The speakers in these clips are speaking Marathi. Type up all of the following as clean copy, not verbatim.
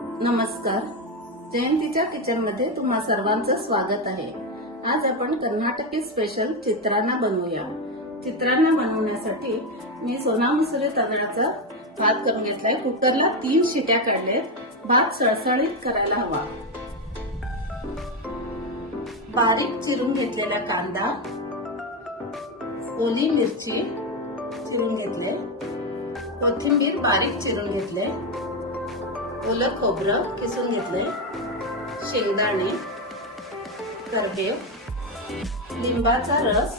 नमस्कार, जयंतीच्या किचन मध्ये तुम्हा सर्वांचं स्वागत आहे। आज आपण कर्नाटकी स्पेशल चित्रान्ना बनवूया। चित्रान्ना बनवण्यासाठी मी सोना मसुरी तांदळाचा भात करून घेतलाय। कुकरला 3 शिट्या काढल्यात। भात सळसळीत करायला हवा। बारीक चिरून घेतलेला कांदा, ओली मिरची चिरून घेतले, कोथिंबीर बारीक चिरून घेतले, ओलं खोबरं किसून घेतले, शेंगदाणे, करडेव, लिंबाचा रस,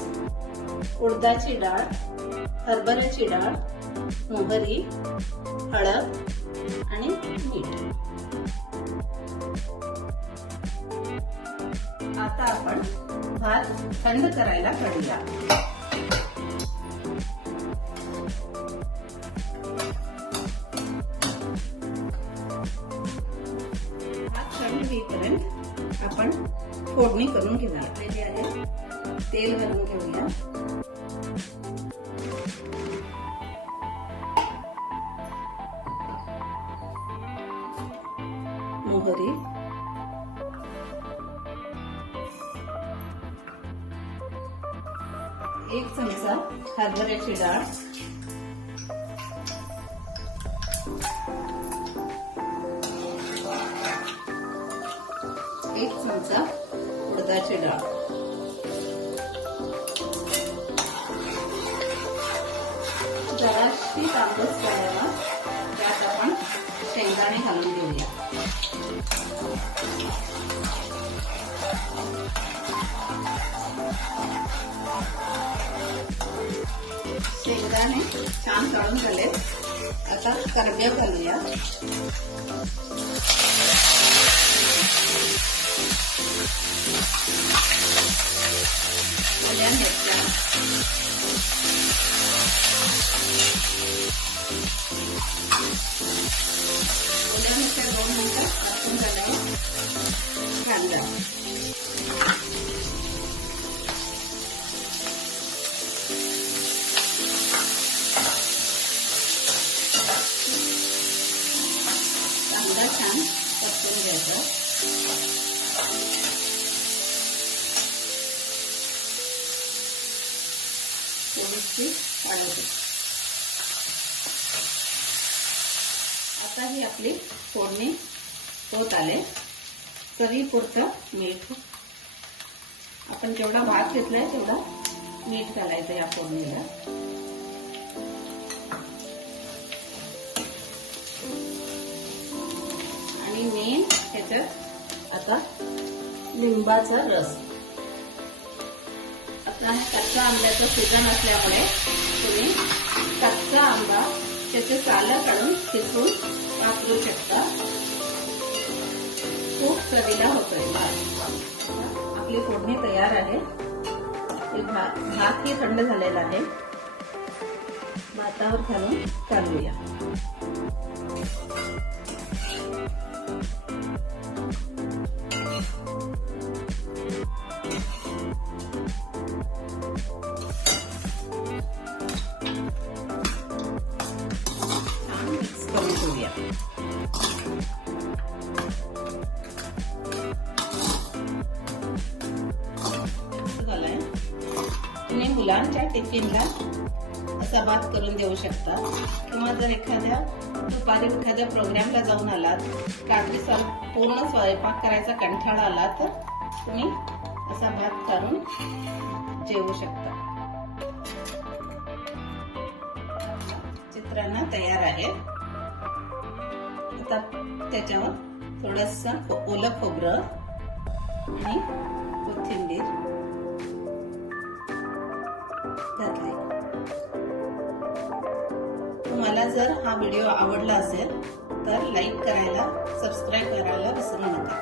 उडदाची डाळ, हरभऱ्याची डाळ, मोहरी, हळद आणि मीठ। आता आपण भात थंड करायला काढूया। पर्यंत आपण फोडणी करून घेऊया। तेल घालून घेऊया। मोहरी, एक चमचा हरभऱ्याची डाळ, एक चमचा उडदाची डाळ, जराशी तांबूस करायला त्यात आपण शेंगदाणे घालून घेऊया। शेंगदाणे छान तळून झाले। आता करडेव घालूया। ओल्या मिरच्या, ओल्या मिरच्या 2 मिनिटं भाजून झाल्यावर कांदा, कांदा छान परतून घ्यायचा। थोडीशी हळद। आता ही आपली फोडणी होत आले। चवीपुरतं मीठ, आपण जेवढा भात घेतलाय तेवढा मीठ घालायचं या फोडणीला। आणि मेन ह्याच्यात आता लिंबाचा रस। आपला कच्चा आंब्याचा सीजन असल्यामुळे तुम्ही कच्चा आंबा त्याचे सालं काढून किसून वापरू शकता। खूप चवीला होतोय। आपली फोडणी तयार आहे। भात ही थंड झालेला आहे। भातावर घालून काढूया। तुम्ही मुलांच्या टिफिनला असा भात करून देऊ शकता, किंवा जर दुपारी एखाद्या प्रोग्रामला जाऊन आलात, रात्री पूर्ण स्वयंपाक करायचा कंटाळा आला तर तुम्ही असा भात करून जेवू शकता। चित्रान्ना तयार आहे। आता त्याच्यावर थोडंसं ओलं खोबरं आणि कोथिंबीर घातले। तुम्हाला जर हा व्हिडिओ आवडला असेल तर लाईक करायला, सबस्क्राईब करायला विसरू नका।